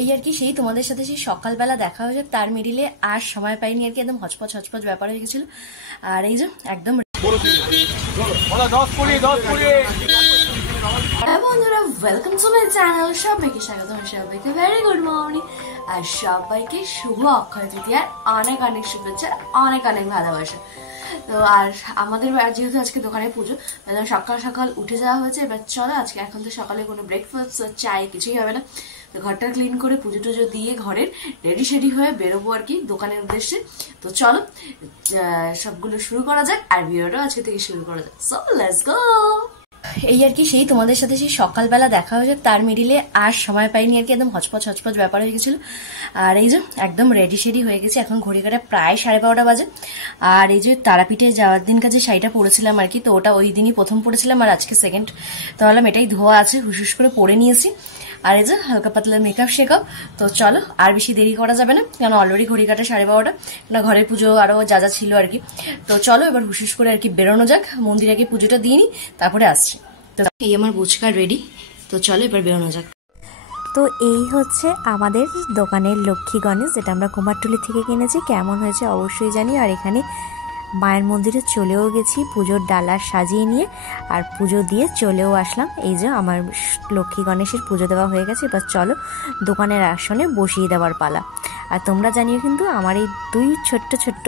এই আর কি সেই তোমাদের সাথে সেই সকালবেলা দেখা হয়েছে, তার মিডিলে আর সময় পাইনি আর কি, একদম হচপচ হচপচ ব্যাপার হয়ে গেছিল। আর এই যে একদম বন্ধুরা, ওয়েলকাম টু মাই চ্যানেল। সবাইকে স্বাগতম, সবাইকে ভেরি গুড মর্নিং, আর সবাইকে শুভ অক্ষয় তৃতীয়ার অনেক অনেক শুভেচ্ছা, অনেক অনেক ভালোবাসা। তো আর আমাদের যেহেতু আজকে দোকানে পুজো, সকাল সকাল উঠে যাওয়া হয়েছে। এবার চলো আজকে এখন তো সকালে কোনো ব্রেকফাস্ট চাই কিছুই হবে না, তো ঘরটা ক্লিন করে পুজো টুজো দিয়ে ঘরের রেডি শেডি হয়ে বেরোবো আর কি দোকানের উদ্দেশ্যে। তো চলো সবগুলো শুরু করা যাক, আর ভিডিওটা আজকে থেকে শুরু করা যাক। So let's go. এই আর কি সেই তোমাদের সাথে সেই সকালবেলা দেখা হয়েছে, তার মিডিলে আর সময় পাইনি আর কি, একদম হচপচ হচপচ ব্যাপার হয়ে গেছিল। আর এই যে একদম রেডি শেডি হয়ে গেছে, এখন ঘড়ি কাটা প্রায় 12:30 বাজে। আর এই যে তারাপীঠে যাওয়ার দিনকার যে শাড়িটা পরেছিলাম আর কি, তো ওটা ওই দিনই প্রথম পরেছিলাম, আর আজকে সেকেন্ড। তো ভাবলাম এটাই ধোয়া আছে, হুসুস করে পরে নিয়েছি। আর এই যে হালকা পাতলা মেকআপ শেকআপ। তো চলো আর বেশি দেরি করা যাবে না, কেন অলরেডি ঘড়ি কাটা 12:30, না ঘরের পুজো আরো যা যা ছিল আর কি। তো চলো এবার হুসুস করে আর কি বেরোনো যাক, মন্দিরে গিয়ে পুজোটা দিয়ে নি, তারপরে আসছি। তো এই আমার বুচকা রেডি, তো চলো এবার বেরোনো যাক। তো এই হচ্ছে আমাদের দোকানের লক্ষ্মী গণেশ, যেটা আমরা কুমারটুলি থেকে কিনেছি। কেমন হয়েছে অবশ্যই জানি। আর এখানে মায়ের মন্দিরে চলেও গেছি পুজোর ডালা সাজিয়ে নিয়ে, আর পুজো দিয়ে চলেও আসলাম। এই যে আমার লক্ষ্মী গণেশের পুজো দেওয়া হয়ে গেছে, এবার চলো দোকানের আসনে বসিয়ে দেওয়ার পালা। আর তোমরা জানিও কিন্তু আমার এই দুই ছোট্ট ছোট্ট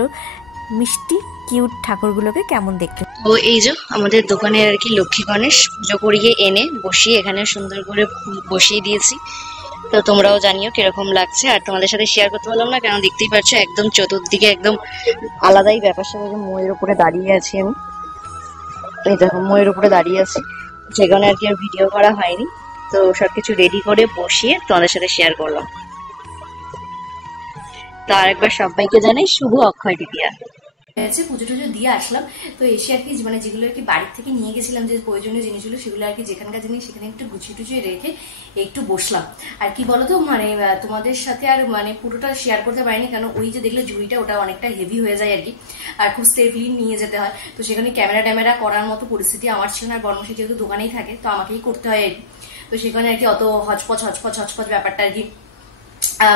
মিষ্টি কিউট ঠাকুরগুলোকে কেমন দেখতে। তো এই যে আমাদের দোকানে আর কি লক্ষ্মী গণেশ পুজো করিয়ে এনে বসিয়ে এখানে সুন্দর করে বসিয়ে দিয়েছি। তো তোমরাও জানিও কিরকম লাগছে, আর তোমাদের সাথে শেয়ার করতে পারলাম না কারণ দেখতেই পাচ্ছ একদম চতুর্দিকে একদম আলাদাই ব্যাপার স্যাপার। ময়ের উপরে দাঁড়িয়ে আছি আমি, এই দেখো ময়ের উপরে দাঁড়িয়ে আছি, সেখানে আর কি আর ভিডিও করা হয়নি। তো সবকিছু রেডি করে বসিয়ে তোমাদের সাথে শেয়ার করলাম। তো আরেকবার সবাইকে জানাই শুভ অক্ষয় তৃতীয়া। পুজো টুজো দিয়ে আসলাম, তো এসে আর কি মানে যেগুলো আর কি বাড়ির থেকে নিয়ে গেছিলাম যে প্রয়োজনীয় জিনিসগুলো, সেগুলো আর কি যেখানকার জিনিস সেখানে একটু গুছিয়ে টুছিয়ে রেখে একটু বসলাম। আর কি বলতো মানে তোমাদের সাথে আর মানে পুরোটা শেয়ার করতে পারিনি, কারণ ওই যে দেখলে ঝুড়িটা ওটা অনেকটা হেভি হয়ে যায় আর কি, আর খুব সেফলি নিয়ে যেতে হয়। তো সেখানে ক্যামেরা ট্যামেরা করার মতো পরিস্থিতি আমার ছিল না, আর বর্মশী যেহেতু দোকানেই থাকে তো আমাকেই করতে হয় আর কি। তো সেখানে আর কি অত হচপচ হচপচ হচপচ ব্যাপারটা আর কি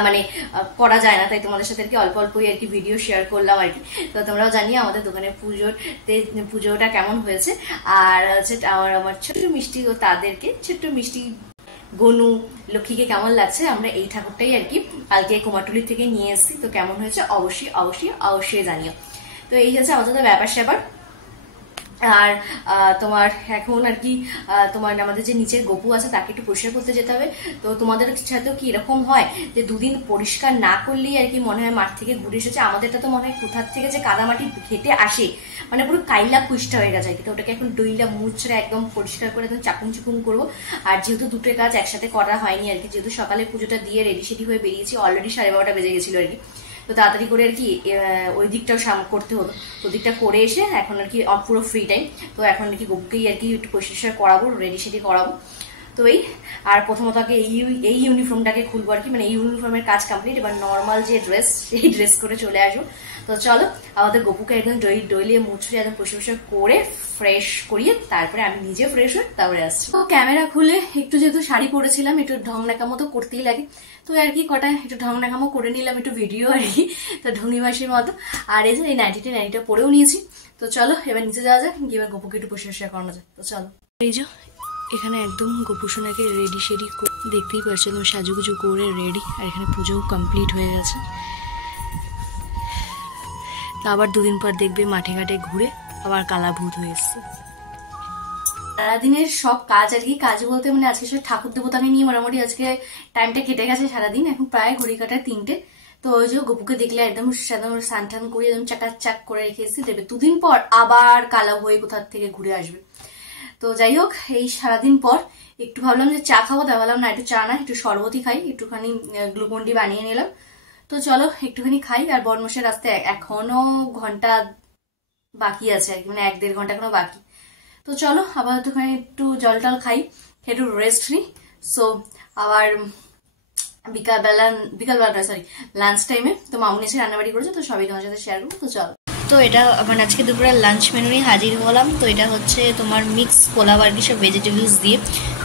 মানে করা যায় না, তাই তোমাদের সাথে আর কি অল্প অল্পই আর কি ভিডিও শেয়ার করলাম আর কি। তো তোমরাও জানিও আমাদের দোকানের পুজোটা কেমন হয়েছে। আর হচ্ছে আমার ছোট্ট মিষ্টি ও তাদেরকে ছোট্ট মিষ্টি গনু লক্ষ্মীকে কেমন লাগছে। আমরা এই ঠাকুরটাই আর কি কালকে কুমারটুলি থেকে নিয়ে এসেছি, তো কেমন হয়েছে অবশ্যই অবশ্যই অবশ্যই জানিও। তো এই হচ্ছে আমাদের ব্যাপার স্যাপার। আর তোমার এখন আর কি তোমার আমাদের যে নিচের গপু আছে তাকে একটু পরিষ্কার করতে যেতে হবে। তো তোমাদের সাথেও কি এরকম হয় যে দুদিন পরিষ্কার না করলেই আর কি মনে হয় মাঠ থেকে ঘুরে এসেছে? আমাদেরটা তো মনে হয় কোথার থেকে যে কাদামাটি ঘেটে আসে, মানে পুরো কাইলা কুইষ্টা হয়ে গেছে আর কি। তো ওটাকে এখন ডইলা মুছড়ে একদম পরিষ্কার করে একদম চাকুন চুকুন করবো। আর যেহেতু দুটো কাজ একসাথে করা হয়নি আর কি, যেহেতু সকালে পুজোটা দিয়ে রেডি সেডি হয়ে বেরিয়েছি, অলরেডি 12:30 বেজে গেছিল আর কি। তো তাড়াতাড়ি করে আর কি ওই দিকটাও করতে হতো, তো দিকটা করে এসে এখন আর কি পুরো ফ্রি টাইম। তো এখন আর কি গপুকেই আর কি একটু পরিষ্কার করাবো, রেডি সেডি করাবো। তো এই আর প্রথমত আগে এই ইউনিফর্মটাকে খুলবো আর কি, মানে এই ইউনিফর্মের কাজ কমপ্লিট। এবার নর্মাল যে ড্রেস সেই ড্রেস করে চলে আসবো। তো চলো আমাদের গপুকে একদম ডইলিয়ে মুছড়ে একদম পরিষ্কার করে ফ্রেশ করিয়ে তারপরে আমি নিজে ফ্রেশ হয়ে তারপরে আসছি। তো ক্যামেরা খুলে একটু যেহেতু শাড়ি পরেছিলাম, একটু ঢং নাকামো তো করতেই লাগে, তো আর কি কটা একটু ঢং নাকামো করে নিলাম, একটু ভিডিও আর কি, তো ঢঙ্গি মাসির মতো। আর এই যে এই নাইটিটা পরেও নিয়েছি। তো চলো এবার নিচে যাওয়া যাক, এবার গপুকে একটু পরিষ্কার করানো যায়। তো চলো এই যে এখানে একদম গোপুসোনাকে রেডি শেডি দেখতেই পাচ্ছ, একদম সাজুগুজু করে রেডি। আর এখানে পুজোও কমপ্লিট হয়ে গেছে। তা আবার দুদিন পর দেখবে মাঠে ঘাটে ঘুরে আবার কালা ভূত হয়ে এসছে। সারাদিনের সব কাজ আর কি, কাজ বলতে মানে আজকে সব ঠাকুর দেবতাকে নিয়ে মোটামুটি আজকে টাইমটা কেটে গেছে সারাদিন। এখন প্রায় ঘড়ি কাটায় 3টে। তো ওই যে গপুকে দেখলে একদম স্নান টান করে একদম চাকাচাক করে রেখে এসেছি, দেবে দুদিন পর আবার কালো হয়ে কোথার থেকে ঘুরে আসবে। তো যাই হোক এই সারাদিন পর একটু ভাবলাম যে চা খাবো, তা ভাবলাম না একটু চা না একটু শরবতই খাই, একটুখানি গ্লুকন ডি বানিয়ে নিলাম। তো চলো একটুখানি খাই। আর বর্মশের রাস্তায় এখনো ঘন্টা বাকি আছে আর কি, মানে 1-1.5 ঘন্টা এখনো বাকি। তো চলো আবার একটুখানি একটু জল টল খাই, একটু রেস্ট নিই। সো আবার বিকালবেলা সরি লাঞ্চ টাইমে তো মামুনি এসে রান্নাবাড়ি করেছে, তো সবই তোমার সাথে শেয়ার করবো। তো চলো তো এটা মানে আজকে দুপুরে লাঞ্চ মেনু নিয়ে হাজির হলাম। তো এটা হচ্ছে তোমার মিক্স পোলাও আর কি, সব ভেজিটেবলস দিয়ে।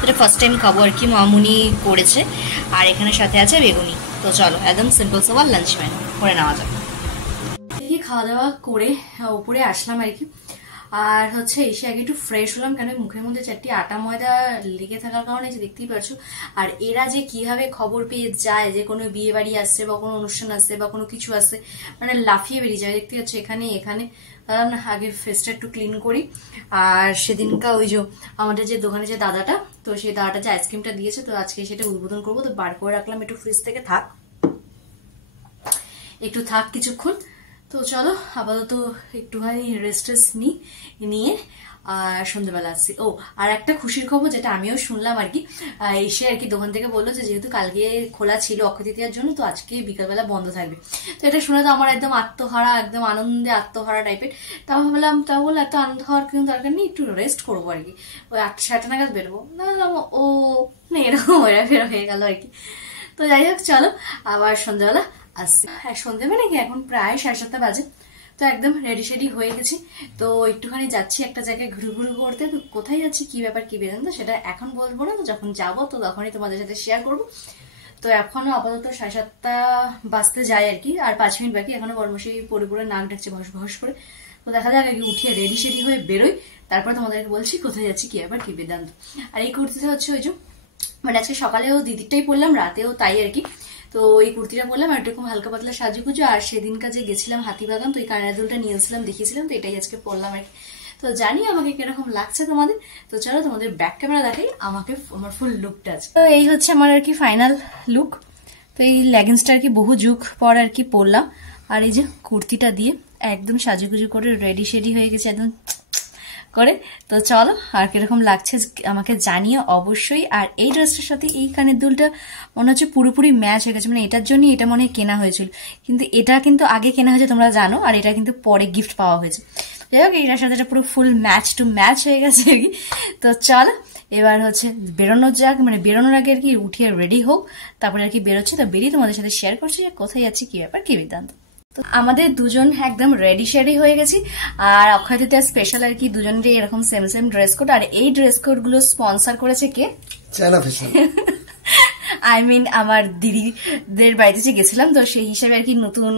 এটা ফার্স্ট টাইম খাবো আর কি, মামুনি করেছে। আর এখানে সাথে আছে বেগুনি। তো চলো একদম সিম্পল সবার লাঞ্চ মেনু করে নেওয়া যাবে। খাওয়া দাওয়া করে উপরে আসলাম আর কি। আর হচ্ছে এসে আগে একটু ফ্রেশ হলাম, কেন মুখের মধ্যে চারটি আটা ময়দা লেগে থাকার কারণে যে দেখতেই পারছো। আর এরা যে কিভাবে খবর পেয়ে যায় যে কোনো বিয়ে বাড়ি আসছে বা কোনো অনুষ্ঠান আসছে বা কোনো কিছু আসছে, মানে লাফিয়ে বেরিয়ে যায়। দেখতে পাচ্ছ এখানে এখানে আগে ফেসটা একটু ক্লিন করি। আর সেদিনকা ওই যে আমাদের যে দোকানে যে দাদাটা, তো সেই দাদাটা যে আইসক্রিমটা দিয়েছে, তো আজকে সেটা উদ্বোধন করবো। তো বার করে রাখলাম একটু ফ্রিজ থেকে, একটু থাক কিছুক্ষণ। তো চলো আপাতত একটুখানি রেস্ট নিয়ে সন্ধ্যেবেলা আসছি। ও আর একটা খুশির খবর যেটা আমিও শুনলাম আর কি, এসে আর কি দোকান থেকে বললো যে যেহেতু কালকে খোলা ছিল অক্ষয় তৃতীয়ার জন্য, তো আজকে বিকালবেলা বন্ধ থাকবে। তো এটা শুনে তো আমার একদম আত্মহারা, একদম আনন্দে আত্মহারা টাইপের। তাও ভাবলাম, তাও বললো এত আনন্দ হওয়ার কিন্তু দরকার নেই, একটু রেস্ট করবো আর কি, ওই 8-9টা নাগাদ বেরোবো না। ও না, এরকম ফেরা হয়ে গেল আর কি। তো যাই হোক চলো আবার সন্ধ্যাবেলা আসছি। হ্যাঁ সন্ধ্যে মানে কি এখন প্রায় 7:30 বাজে। তো একদম রেডি শেডি হয়ে গেছি। তো একটুখানি যাচ্ছি একটা জায়গায় ঘুরু করতে। তো কোথায় যাচ্ছি, কি ব্যাপার কি বেরোন, তো সেটা এখন বলবো না, তো যখন যাবো তো তখনই তোমাদের সাথে শেয়ার করবো। তো এখনো আপাতত 7:30 বাজতে যায় আর কি, আর 5 মিনিট বাকি। এখনো বর্মশাই পরে নাক ডাকছে ভস করে। তো দেখা যাক আগে উঠিয়ে রেডি শেডি হয়ে বেরোই, তারপরে তোমাদেরকে বলছি কোথায় যাচ্ছি কি ব্যাপার কি বেদান্ত। আর এই কুর্তিটা হচ্ছে ওই যে মানে আজকে সকালেও দিদিরটাই পরলাম, রাতেও তাই আর কি। তো এই কুর্তিটা পরলাম আর এরকম হালকা পাতলা সাজুগুজু। আর সেদিন কাজে গেছিলাম হাতিবাগান, তো এই কানের দুলটা নিয়েছিলাম, দেখিয়েছিলাম, তো এটাই আজকে পরলাম আর কি। তো জানি আমাকে কিরকম লাগছে তোমাদের। তো চলো তোমাদের ব্যাক ক্যামেরা দেখাই আমাকে আমার ফুল লুকটা আছে। তো এই হচ্ছে আমার আর কি ফাইনাল লুক। তো এই লেগিংসটা আর কি বহু যুগ পর আর কি পরলাম। আর এই যে কুর্তিটা দিয়ে একদম সাজুগুজু করে রেডি শেডি হয়ে গেছে একদম করে। তো চলো আর কিরকম লাগছে আমাকে জানিও অবশ্যই। আর এই ড্রেসটার সাথে এই কানের দুলটা মনে হচ্ছে পুরোপুরি ম্যাচ হয়ে গেছে, মানে এটার জন্যই এটা মনে হয় কেনা হয়েছিল, কিন্তু এটা কিন্তু আগে কেনা হয়েছে তোমরা জানো, আর এটা কিন্তু পরে গিফট পাওয়া হয়েছে। যাই হোক এটার সাথে এটা পুরো ফুল ম্যাচ টু ম্যাচ হয়ে গেছে আর কি। তো চলো এবার হচ্ছে বেরোনোর যাক, মানে বেরোনোর আগে আর কি উঠিয়ে রেডি হোক, তারপরে আর কি বেরোচ্ছি। তো বেরিয়ে তোমাদের সাথে শেয়ার করছি কোথায় যাচ্ছি কি ব্যাপার কি বৃত্তান্ত। তো আমাদের দুজন একদম রেডি শেডি হয়ে গেছি। আর অক্ষয় তৃতীয়া স্পেশাল আর কি দুজনকে এরকম সেম ড্রেস কোড। আর এই ড্রেস কোড গুলো স্পন্সর করেছে কে? China fashion. আই মিন আমার দিদিদের বাড়িতে যে গেছিলাম, তো সেই হিসাবে আর কি নতুন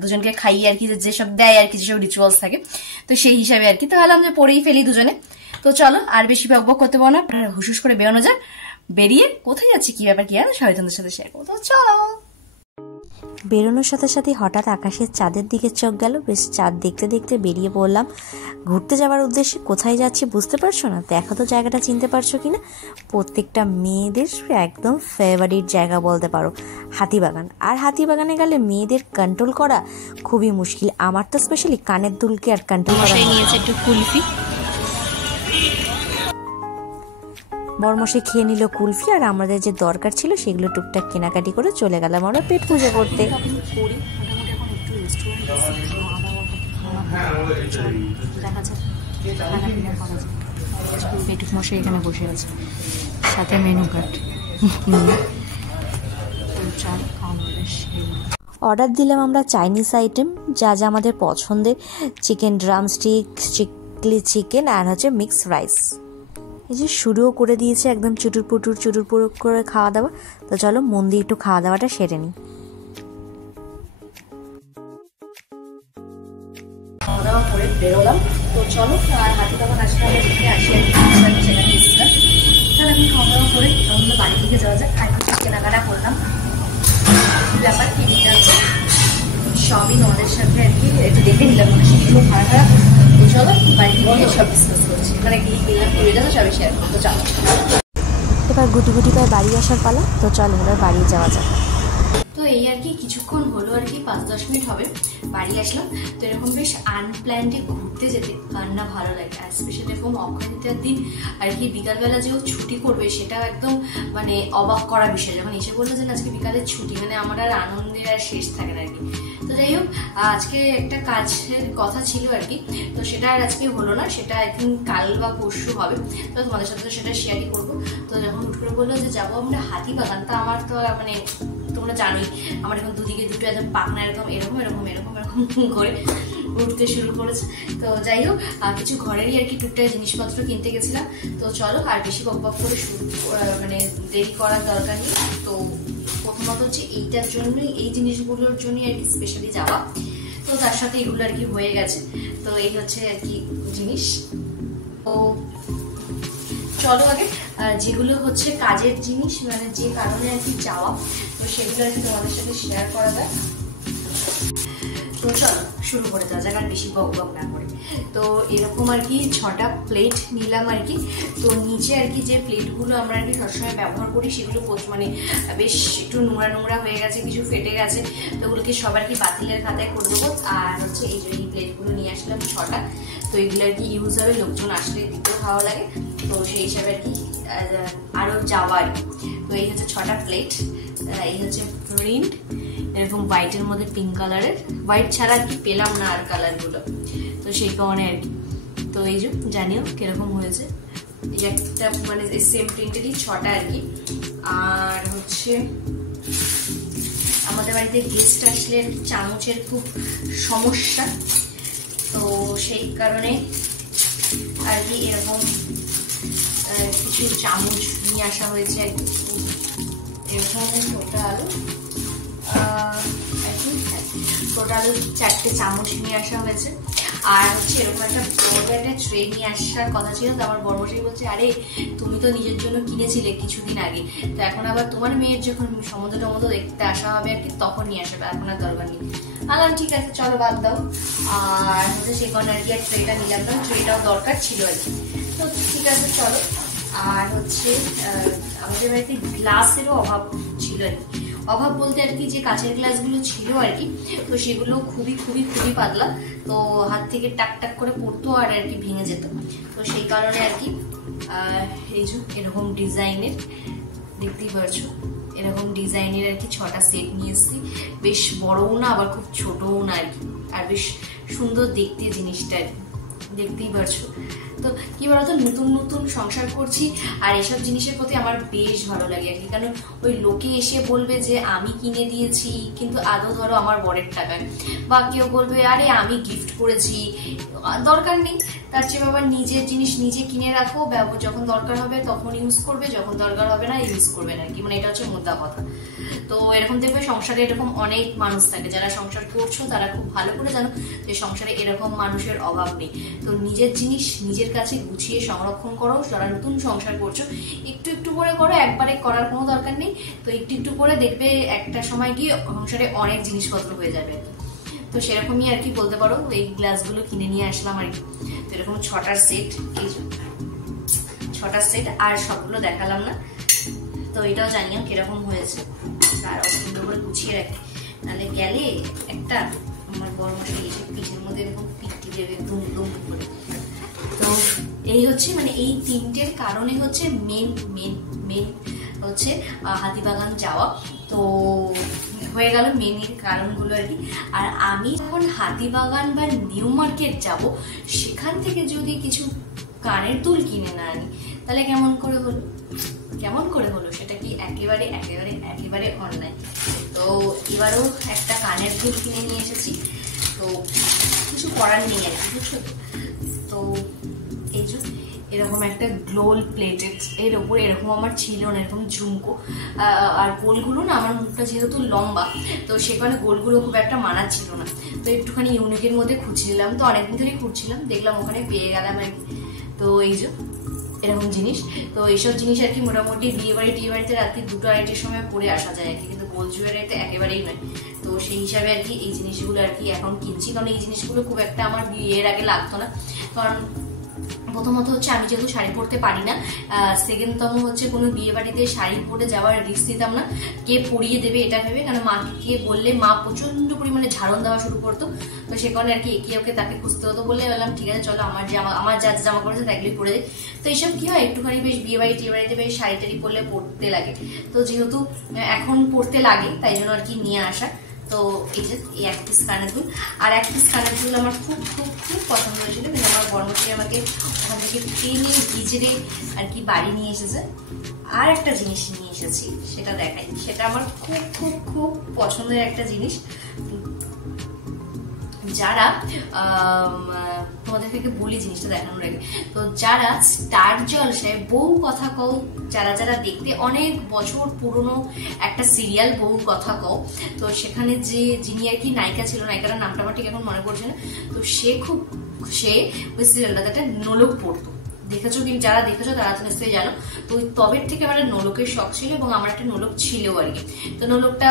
দুজনকে খাইয়ে আর কি যেসব দেয় আর কি, যেসব রিচুয়ালস থাকে, তো সেই হিসাবে আর কি। তো ভাবলাম যে পরেই ফেলি দুজনে। তো চলো আর বেশি বকবক করতে পারবো না, হুসুস করে বেরোনো যাক। বেরিয়ে কোথায় যাচ্ছি কি ব্যাপার কি আর সবাই তোমাদের সাথে শেয়ার করবো। তো চলো। বেরোনোর সাথে সাথে হঠাৎ আকাশের চাঁদের দিকে চোখ গেল। বেশ চাঁদ দেখতে দেখতে বেরিয়ে পড়লাম ঘুরতে যাওয়ার উদ্দেশ্যে। কোথায় যাচ্ছি বুঝতে পারছো না? দেখো তো জায়গাটা চিনতে পারছো কিনা। প্রত্যেকটা মেয়েদের একদম ফেভারিট জায়গা বলতে পারো হাতিবাগান। আর হাতিবাগানে গেলে মেয়েদের কন্ট্রোল করা খুবই মুশকিল। আমার তো স্পেশালি কানের দুলকে আর কন্ট্রোল করা নিয়েছে একটু কুলফি। বরমশাই খেয়ে নিল কুলফি, আর আমাদের যে দরকার ছিল সেগুলো টুকটাক কেনাকাটি করে চলে গেলাম আমরা পেট পুজো করতে। পেটুক মশাই এখানে বসে আছে, সাথে মেনু কার্ড। অর্ডার দিলাম আমরা চাইনিজ আইটেম, যা যা আমাদের পছন্দের। চিকেন ড্রামস্টিক, চিকলি চিকেন, আর হচ্ছে মিক্স রাইস। এই যে শুরুও করে দিয়েছে একদম চুটুর পুটুর করে খাওয়া দাওয়া। তো চলো মন দিয়ে একটু খাওয়া দাওয়াটা সেরে নিই। খাওয়া দাওয়া করে বেরোলাম। তো চলো আর হাতিবাগান আসলে আমরা দেখে আসি আর কি, সেখানে এসেছিলাম। তাহলে এখন খাওয়া দাওয়া করে আমরা বাড়ি থেকে যাওয়া যাক। আর কিছু কেনাকাটা করলাম, ব্যাপার কি আছে সবই তোমাদের সাথে আর কি একটু দেখে নিলাম, মানে সেগুলো ভাড়া। তো চলো বাড়ি থেকে সব ডিসকাস করছি, মানে কি কিনলাম কি হয়ে যাবে সবই শেয়ার করবো। চলো এবার গুটি গুটি পায়ে বাড়ি আসার পালা। তো চলো এবার বাড়ি যাওয়া যাক। তো এই আর কি কিছুক্ষণ হলো আর কি, 5-10 মিনিট হবে বাড়ি আসলাম। তো এরকম বেশ আনপ্ল্যান্ডে ঘুরতে যেতে কার না ভালো লাগে, আর স্পেশালি এরকম অক্ষয় তৃতীয়ার দিন আর কি বিকালবেলা যে ছুটি করবে সেটাও একদম মানে অবাক করা বিষয়। যখন এসে বললো যে আজকে বিকালের ছুটি, মানে আমার আর আনন্দের আর শেষ থাকে না আর কি। তো যাই হোক আজকে একটা কাজের কথা ছিল আর কি, তো সেটা আর আজকে হলো না, সেটা আই থিঙ্ক কাল বা পরশু হবে। তো তোমাদের সাথে তো সেটা শেয়ারই করবো। তো যখন হুট করে বললো যে যাবো আমরা হাতিবাগান, তা আমার তো মানে তোমরা জানোই আমার এখন দুদিকে দুটো একদম পাখনা এরকম করে। উঠতে শুরু করেছে। তো যাই হোক, কিছু ঘরেরই আর কি টুকটাক জিনিসপত্র কিনতে গেছিলাম। তো চলো, আর বেশি বকবক করে মানে দেরি করার দরকার নেই। তো প্রথমত হচ্ছে এইটার জন্যই, এই জিনিসগুলোর জন্যই আর কি স্পেশালি যাওয়া। তো তার সাথে এগুলো আর কি হয়ে গেছে। তো এই হচ্ছে আর কি জিনিস। তো চলো আগে যেগুলো হচ্ছে কাজের জিনিস, মানে যে কারণে আর কি যাওয়া, তো সেগুলো আর কি তোমাদের সাথে শেয়ার করা যায়। তো চলো শুরু করে দেওয়া যাক, আর বেশি বক বক না করে। তো এরকম আর কি 6টা প্লেট নিলাম আর কি। তো নিচে আর কি যে প্লেটগুলো আমরা আর কি সবসময় ব্যবহার করি, সেগুলো মানে বেশ একটু নোংরা নোংরা হয়ে গেছে, কিছু ফেটে গেছে। তো ওগুলোকে সব আর কি পাতিলের খাতায় করে দেবো। আর হচ্ছে এই যে প্লেটগুলো নিয়ে আসলাম 6টা। তো এগুলো আর কি ইউজ হবে, লোকজন আসলে দিতেও ভালো লাগে। তো সেই হিসাবে আর কি আরও যাওয়া আর কি। তো এই হচ্ছে 6টা প্লেট। এই হচ্ছে প্রিন্ট, এরকম হোয়াইটের মধ্যে পিঙ্ক কালারের, হোয়াইট ছাড়া আর কি পেলাম না আর কালারগুলো, তো সেই কারণে আর কি। তো এই যে জানিও কিরকম হয়েছে, এই একটা মানে সেম প্রিন্টেরই 6টা আর কি। আর হচ্ছে আমাদের বাড়িতে গেস্ট আসলে চামচের খুব সমস্যা, তো সেই কারণে আর কি এরকম কিছু চামচ নিয়ে আসা হয়েছে আর কি। এরকম টোটাল 4টে চামচ নিয়ে আসা হয়েছে। আর হচ্ছে এরকম একটা বড় একটা ট্রে নিয়ে আসার কথা ছিল। তো আমার বড়মশাই বলছে, আরে তুমি তো নিজের জন্য কিনেছিলে কিছুদিন আগে, তো এখন আবার তোমার মেয়ের যখন সমুদ্র টমুদ্র দেখতে আসা হবে আর কি, তখন নিয়ে আসবে, এখন আর দরকার নেই। বললাম ঠিক আছে চলো বাদ দাও। আর হচ্ছে সেই কারণে আর কি আর ট্রেটা নিলাম না, ট্রেটাও দরকার ছিল আর কি। তো ঠিক আছে চলো। আর হচ্ছে আমাদের বাড়িতে গ্লাসেরও অভাব ছিল আর কি। অভাব বলতে আর কি যে কাঁচের গ্লাসগুলো ছিল আর কি, তো সেগুলো খুবই খুবই খুবই পাতলা, তো হাত থেকে টাক টাক করে পড়তো আর আর কি ভেঙে যেত। তো সেই কারণে আর কি এই যে এরকম ডিজাইনের, দেখতেই পারছো এরকম ডিজাইনের আর কি 6টা সেট নিয়ে এসেছি। বেশ বড়ও না আবার খুব ছোটও না আর কি, আর বেশ সুন্দর দেখতে জিনিসটা আর কি, দেখতেই পারছো। তো কি বলতো, নতুন নতুন সংসার করছি আর এসব জিনিসের প্রতি আমার বেশ ভালো লাগে আর কি। কারণ ওই লোকে এসে বলবে যে আমি কিনে দিয়েছি, কিন্তু আদৌ ধরো আমার বরের টাকায়, বা কেউ বলবে আরে আমি গিফট করেছি, দরকার নেই। তার চেয়ে বাবা নিজের জিনিস নিজে কিনে রাখো, যখন দরকার হবে তখন ইউজ করবে, যখন দরকার হবে না ইউজ করবে না আর কি, মানে এটা হচ্ছে মোদ্দা কথা। তো এরকম দেখবে সংসারে এরকম অনেক মানুষ থাকে, যারা সংসার করছো তারা খুব ভালো করে জানো যে সংসারে এরকম মানুষের অভাব নেই। তো নিজের জিনিস নিজের কাছে গুছিয়ে সংরক্ষণ করো। যারা নতুন সংসার করছো একটু একটু করে করো, একবারে করার কোনো দরকার নেই। তো একটু একটু করে দেখবে একটা সময় গিয়ে সংসারে অনেক জিনিসপত্র হয়ে যাবে। তো সেরকমই আর কি বলতে পারো। এই গ্লাসগুলো কিনে নিয়ে আসলাম আর কি। তো এরকম 6টার সেট, এই 6টার সেট, আর সবগুলো দেখালাম না। তো এটাও জানিও কিরকম হয়েছে, আর সুন্দর করে গুছিয়ে রাখি, নাহলে গেলে একটা আমার বড় মশাই এসে পিঠের মধ্যে এরকম পিঠটি দেবে দুম দুম করে। তো এই হচ্ছে মানে এই 3টের কারণে হচ্ছে মেন হচ্ছে হাতিবাগান যাওয়া। তো হয়ে গেল মেনের কারণগুলো আর কি। আর আমি যখন হাতিবাগান বা নিউ মার্কেট যাব, সেখান থেকে যদি কিছু কানের দুল কিনে না আনি, তাহলে কেমন করে হলো, সেটা কি একেবারে একেবারে একেবারে অন্যায়। তো এবারও একটা কানের দুল কিনে নিয়ে এসেছি, তো কিছু করার নেই আর কি, বুঝছো। তো এই যে এরকম একটা গ্লোল প্লেটেড, এর ওপরে এরকম আমার ছিল না এরকম ঝুমকো, আর গোলগুলো না, আমার মুখটা যেহেতু লম্বা, তো সেখানে গোলগুলো খুব একটা মানাচ্ছিল না। তো একটুখানি ইউনিকের মধ্যে খুঁজছিলাম, তো অনেকদিন ধরেই খুঁজছিলাম, দেখলাম ওখানে পেয়ে গেলাম আর কি। তো এই যে এরকম জিনিস, তো এইসব জিনিস আর কি মোটামুটি বিয়ে বাড়িতে রাত্রি 2-2:30 সময় পরে আসা যায় আর কি, কিন্তু গোল জুয়েলারিতে একেবারেই নয়। তো সেই হিসাবে আর কি এই জিনিসগুলো আর কি এখন কিনছি, কারণ এই জিনিসগুলো খুব একটা আমার বিয়ের আগে লাগতো না। কারণ প্রথমত হচ্ছে আমি যেহেতু শাড়ি পরতে পারি না, সেকেন্ডতম হচ্ছে কোনো বিয়ে বাড়িতে শাড়ি পরে যাওয়ার রিস্ক নিতাম না, কে পরিয়ে দেবে এটা ভেবে। কারণ মাকে কে বললে মা প্রচন্ড পরিমাণে ঝাড়ন দেওয়া শুরু করতো, তো সে কারণে আর কি একে ওকে তাকে খুঁজতে হতো। বললে বললাম ঠিক আছে চলো আমার যা জামা করেছে তাগুলি পরে দেয়। তো এইসব কি হয়, একটুখানি বেশ বিয়ে বাড়িতে বেশ শাড়ি টাড়ি পরলে পরতে লাগে। তো যেহেতু এখন পরতে লাগে, তাই জন্য আর কি নিয়ে আসা। তো এই যে এই 1 পিস কানের দুল, আর 1 পিস কানের দুল আমার খুব খুব খুব পছন্দ হয়েছিল, কিন্তু আমার বর্মশাই আমাকে ওখান থেকে টেনে ভিজড়ে আর কি বাড়ি নিয়ে এসেছে। আর একটা জিনিস নিয়ে এসেছি, সেটা দেখাই। সেটা আমার খুব খুব খুব পছন্দের একটা জিনিস, যারা তোমাদের থেকে বলি জিনিসটা দেখানোর আগে, তো যারা স্টার জলসায় বউ কথা কও, যারা যারা দেখতে অনেক বছর পুরনো একটা সিরিয়াল বউ কথা কও, তো সেখানে যিনি আর কি নায়িকা ছিল, নায়িকার নামটা আমার ঠিক এখন মনে পড়ছে না, তো সে ওই সিরিয়ালটাতে একটা নোলক পড়তো, দেখেছো কি? যারা দেখেছো তারা তো নিশ্চয়ই জানো। তো ওই তবের থেকে আমার নোলকের শখ ছিল এবং আমার একটা নোলক ছিল আর কি। তো নোলকটা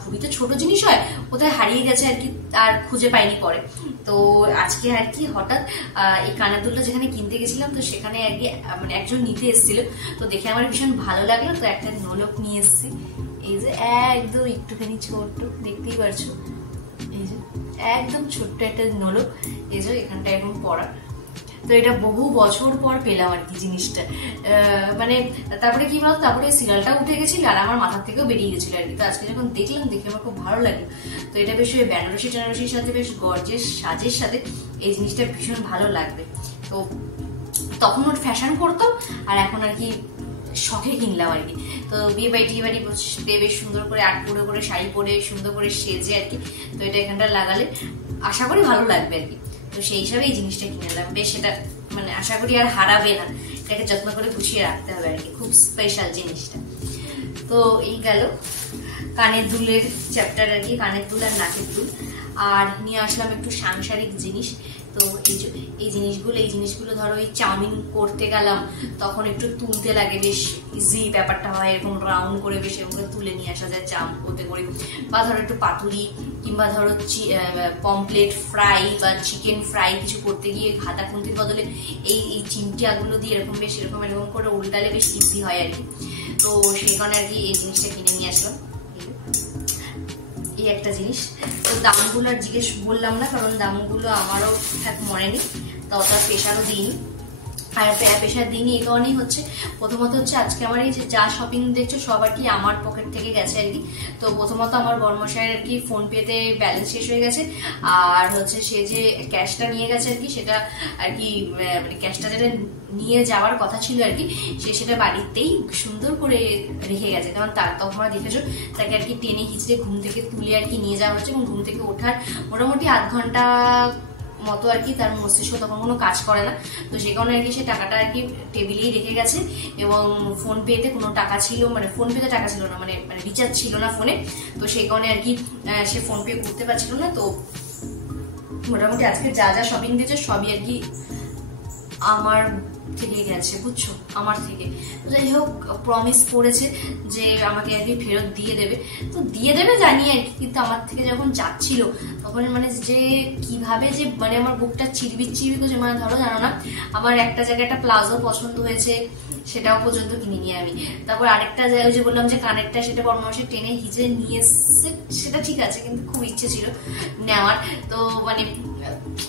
খুবই তো ছোট জিনিস হয়, কোথায় হারিয়ে গেছে আর কি, আর খুঁজে পাইনি পরে। তো আজকে আর কি হঠাৎ এই কানের দুলটা যেখানে কিনতে গেছিলাম, তো সেখানে আর কি মানে একজন নিতে এসেছিল, তো দেখে আমার ভীষণ ভালো লাগলো, তো একটা নোলক নিয়ে এসেছি। এই যে একদম একটুখানি ছোট্ট, দেখতেই পারছো, এই যে একদম ছোট্ট একটা নোলক, এই যে এখানটা এখন পড়া। তো এটা বহু বছর পর পেলাম আর কি জিনিসটা। মানে তারপরে কি বলতো, তারপরে সিরিয়ালটা উঠে গেছিল আর আমার মাথার থেকেও বেরিয়ে গেছিল আর কি। তো আজকে যখন দেখলাম, দেখে আমার খুব ভালো লাগলো। তো এটা বেশ ওই বেনারসি টেনারসির সাথে বেশ গর্জেস সাজের সাথে এই জিনিসটা ভীষণ ভালো লাগবে। তো তখন ওর ফ্যাশন করতাম, আর এখন আর কি শখে কিনলাম আর কি। তো বিয়ে বাড়ি টিয়ে বাড়ি বসতে বেশ সুন্দর করে আটপুরে করে শাড়ি পরে সুন্দর করে সেজে আর কি। তো এটা এখানটা লাগালে আশা করি ভালো লাগবে আর কি। তো সেই হিসাবে এই জিনিসটা কিনে নিলাম। বেশ এটা মানে আশা করি আর হারাবে না, এটাকে যত্ন করে গুছিয়ে রাখতে হবে আর কি, খুব স্পেশাল জিনিসটা। তো এই গেল কানের দুলের চ্যাপ্টার আর কি, কানের দুল আর নাকের দুল। আর নিয়ে আসলাম একটু সাংসারিক জিনিস। তো এই জিনিসগুলো ধরো এই চাউমিন করতে গেলাম, তখন একটু তুলতে লাগে, বেশ ইজি ব্যাপারটা হয়, এরকম রাউন্ড করে বেশ এরকম করে তুলে নিয়ে আসা যায় চাম ওতে করে। বা ধরো একটু পাতুরি কিংবা ধরো পমপ্লেট ফ্রাই বা চিকেন ফ্রাই কিছু করতে গিয়ে হাতা খুন্তির বদলে এই চিমটিয়াগুলো দিয়ে এরকম বেশ এরকম করে উল্টালে বেশ ইজি হয় আর কি। তো সেই কারণে আর কি এই জিনিসটা কিনে নিয়ে আসলাম, এই একটা জিনিস। তো দামগুলো আর জিজ্ঞেস বললাম না, কারণ দামগুলো আমারও ঠিক মনে নেই, তো ওটা প্রেশারও দিইনি। আর প্রেশার দিইনি এই কারণেই হচ্ছে, প্রথমত হচ্ছে আজকে আমার এই যে যা শপিং দেখছো সব আর কি আমার পকেট থেকে গেছে আর কি। তো প্রথমত আমার বর্মশাইয়ের আর কি ফোন পেতে ব্যালেন্স শেষ হয়ে গেছে, আর হচ্ছে সে যে ক্যাশটা নিয়ে গেছে আর কি, সেটা আর কি মানে ক্যাশটা যেটা নিয়ে যাওয়ার কথা ছিল আর কি, সেটা বাড়িতেই সুন্দর করে রেখে গেছে। কারণ তোমরা দেখেছো তাকে আর কি টেনে হিচড়ে ঘুম থেকে তুলে আর কি নিয়ে যাওয়া হচ্ছে, এবং ঘুম থেকে ওঠার মোটামুটি আধ ঘন্টা মতো আর কি তার মস্তিষ্ক তখন কোনো কাজ করে না। তো সে কারণে আর কি সে টাকাটা আর কি টেবিলেই রেখে গেছে, এবং ফোন পেতে কোনো টাকা ছিল, মানে ফোন পেতে টাকা ছিল না, মানে রিচার্জ ছিল না ফোনে। তো সেই কারণে আর কি সে ফোন পে করতে পারছিল না। তো মোটামুটি আজকে যা যা শপিং দিয়েছে সবই আর কি আমার থেকে গেছে, বুঝছো, আমার থেকে। যাই হোক, প্রমিস করেছে যে আমাকে আর কি ফেরত দিয়ে দেবে, তো দিয়ে দেবে জানি আর কি। কিন্তু আমার থেকে যখন যাচ্ছিল তখন মানে যে কিভাবে যে মানে আমার বুকটা চিরবির করছে, মানে ধরো জানো না, আমার একটা জায়গায় একটা প্লাজো পছন্দ হয়েছে, সেটাও পর্যন্ত কিনে নিয়ে আমি। তারপর আরেকটা জায়গায় যে বললাম যে কানেরটা, সেটা বর্মশে টেনে হিচে নিয়ে এসছে, সেটা ঠিক আছে, কিন্তু খুব ইচ্ছে ছিল নেওয়ার। তো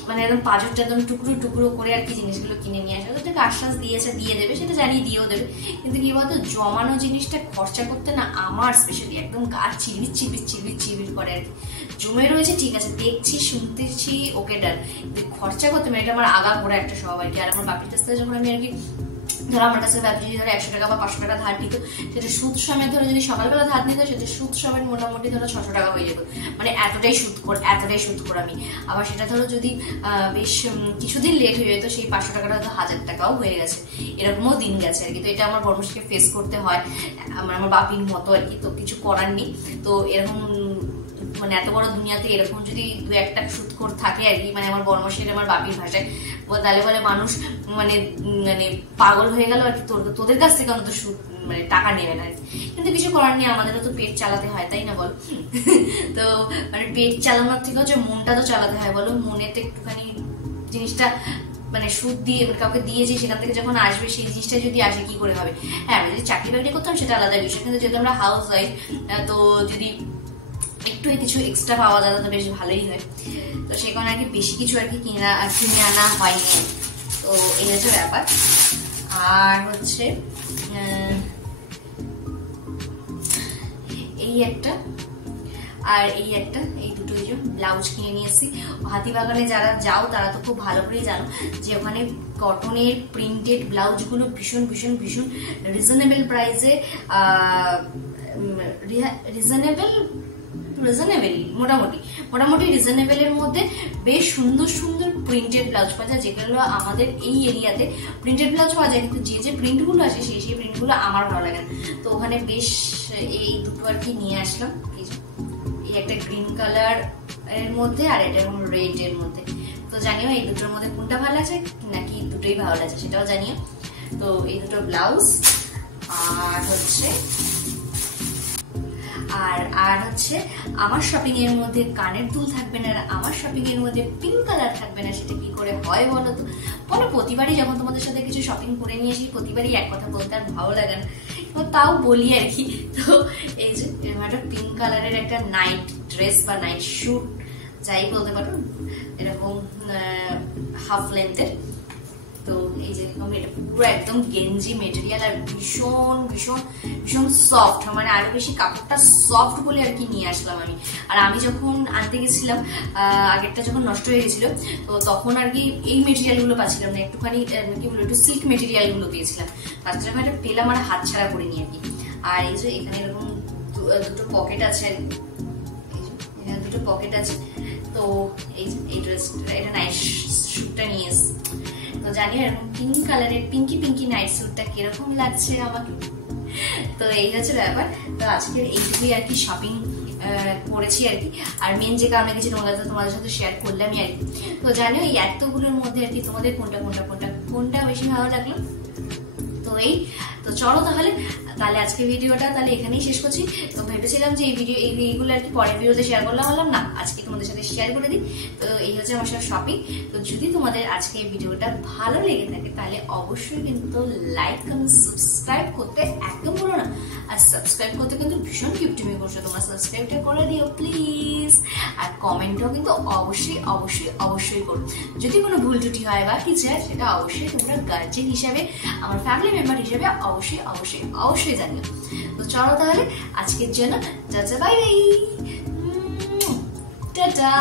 মানে একদম পাঁচটা একদম টুকরো টুকরো করে আর কি জিনিসগুলো কিনে নিয়ে আসা। তো আশ্বাস দিয়েছে দিয়ে দেবে, সেটা জানিয়ে দিয়েও দেবে। কিন্তু কি বলতো, জমানো জিনিসটা খরচা করতে না আমার স্পেশালি একদম গা চিবির করে আর কি। জমে রয়েছে ঠিক আছে, দেখছি শুনতেছি ওকে ডান, খরচা করতে মানে এটা আমার আগা ঘোরা একটা স্বভাব আর কি। আর আমার বাপির কাছ থেকে যখন আমি আর কি ধরো আমার কাছে ব্যাপার যদি ধরো 100 টাকা বা 500 টাকা ধার নিত, সেটা সুদ সমেত ধরো যদি সকালবেলা ধার নিত, সেটা সুদ সমেত মোটামুটি ধরো 600 টাকা হয়ে যেত। মানে এতটাই সুদ কর আমি। আবার সেটা ধরো যদি বেশ কিছুদিন লেট হয়ে যেত, সেই 500 টাকাটা হয়তো 1000 টাকাও হয়ে গেছে, এরকমও দিন গেছে আর কি। তো এটা আমার বর্মশাইকে ফেস করতে হয়, আমার বাপির মতো আর কি। তো কিছু করার নেই। তো এরকম মানে এত বড় দুনিয়াতে এরকম যদি দু একটা সুদখোর থাকে আর কি, মানে আমার বর্মশাইয়ের আমার বাপির ভাষায় তাহলে বলে মানুষ মানে পাগল হয়ে গেল আর কি, তোদের কাছ থেকে অন্তত সুদ মানে টাকা নেবে না আর কি। কিন্তু কিছু করার নেই, আমাদেরও তো পেট চালাতে হয়, তাই না বল? তো মানে পেট চালানোর থেকে হচ্ছে মনটা তো চালাতে হয়, বলো। মনেতে একটুখানি জিনিসটা মানে সুদ দিয়ে কাউকে দিয়েছি, সেখান থেকে যখন আসবে সেই জিনিসটা যদি আসে কি করে হবে? হ্যাঁ, আমি যদি চাকরি বাকরি করতাম সেটা আলাদা বিষয়, কিন্তু যেহেতু আমরা হাউস ওয়াইফ, তো যদি একটু কিছু এক্সট্রা পাওয়া যায় তো বেশ ভালোই হয়। তো সে কারণে আর কি বেশি কিছু আর কি কিনে আনা হয়নি। তো এই হচ্ছে ব্যাপার। আর হচ্ছে এই একটা আর এই দুটোই যে ব্লাউজ কিনে নিয়ে এসেছি। হাতিবাগানে যারা যাও তারা তো খুব ভালো করেই জানো যে ওখানে কটনের প্রিন্টেড ব্লাউজগুলো ভীষণ ভীষণ ভীষণ রিজনেবল প্রাইসে, রিজনেবল রিজনেবলই, মোটামুটি রিজনেবলের মধ্যে বেশ সুন্দর সুন্দর প্রিন্টেড ব্লাউজ পাওয়া যায়, যেগুলো আমাদের এই এরিয়াতে প্রিন্টেড ব্লাউজ পাওয়া যায়, কিন্তু যে প্রিন্টগুলো আছে সেই প্রিন্টগুলো আমার ভালো লাগে না। তো ওখানে বেশ এই দুটো আর কি নিয়ে আসলাম, এই একটা গ্রিন কালার এর মধ্যে আর এটা রেড এর মধ্যে। তো জানিও এই দুটোর মধ্যে কোনটা ভালো আছে নাকি দুটোই ভালো লাগছে সেটাও জানিও। তো এই দুটো ব্লাউজ আর হচ্ছে আমার শপিং এর মধ্যে কানের দুল থাকবে না, আর আমার শপিং এর মধ্যে পিঙ্ক কালার থাকবে না। সেটা কি করে হয় বলো তো? বলো, প্রতিবারই যখন তোমাদের সাথে কিছু শপিং করে নিয়ে আসি প্রতিবারই এক কথা বলতে আর ভালো লাগে না, তো তাও বলি আর কি। তো এই যে একটা পিঙ্ক কালারের একটা নাইট ড্রেস বা নাইট শুট যাই বলতে পারো, এরকম হাফ লেন্থের। তো এই যে এটা পুরো একদম গেঞ্জি মেটেরিয়াল আর ভীষণ ভীষণ ভীষণ সফট, মানে আরো বেশি কাপড়টা সফট বলে আর কি নিয়ে আসলাম আমি। আর আমি যখন আনতে গেছিলাম আগেরটা যখন নষ্ট হয়ে গেছিল, তো তখন আর কি এই মেটেরিয়াল গুলো পাচ্ছিলাম না, একটুখানি কি বলবো একটু সিল্ক মেটেরিয়াল গুলো পেয়েছিলাম। তার যখন এটা পেলাম আর হাত ছাড়া করে নিয়ে আর কি। আর এই যে এখানে এরকম দুটো পকেট আছে, এখানে দুটো পকেট আছে। তো এই ড্রেসটা এটা নাইট শুটটা নিয়ে এসেছি। তো জানিও এরকম পিঙ্ক কালারের পিঙ্কি নাইট স্যুটটা কিরকম লাগছে আমাকে। তো এই হচ্ছে ব্যাপার। তো আজকের এইটুকুই আর কি শপিং করেছি আর কি। আর মেন যে কারণে কিছু তোমাদের সাথে শেয়ার করলামই আর কি। তো জানিও এই এতগুলোর মধ্যে আর কি তোমাদের কোনটা বেশি ভালো লাগলো। তো তো চলো তাহলে আজকে ভিডিওটা তাহলে এখানেই শেষ করছি। তো ভেবেছিলাম যে এইগুলো আর কি পরের ভিডিওতে শেয়ার করলাম না, আজকে তোমাদের সাথে শেয়ার করে দিই। তো এই হচ্ছে আমার সব শপিং। তো যদি তোমাদের আজকে ভিডিওটা ভালো লেগে থাকে তাহলে অবশ্যই কিন্তু লাইক কমেন্ট সাবস্ক্রাইব করতে একদম ভুলো না। আর সাবস্ক্রাইব করতে কিন্তু ভীষণ কিপটিমি করছো তোমরা, সাবস্ক্রাইবটা করে দিও প্লিজ। আর কমেন্টও কিন্তু অবশ্যই করো। যদি কোনো ভুল ত্রুটি হয় বা কিছু হয় সেটা অবশ্যই তোমরা গার্জিয়ান হিসাবে, আমার ফ্যামিলি মেম্বার হিসাবে অবশ্যই জানিও। তো চলো তাহলে আজকের জন্য বাই বাই, টাটা।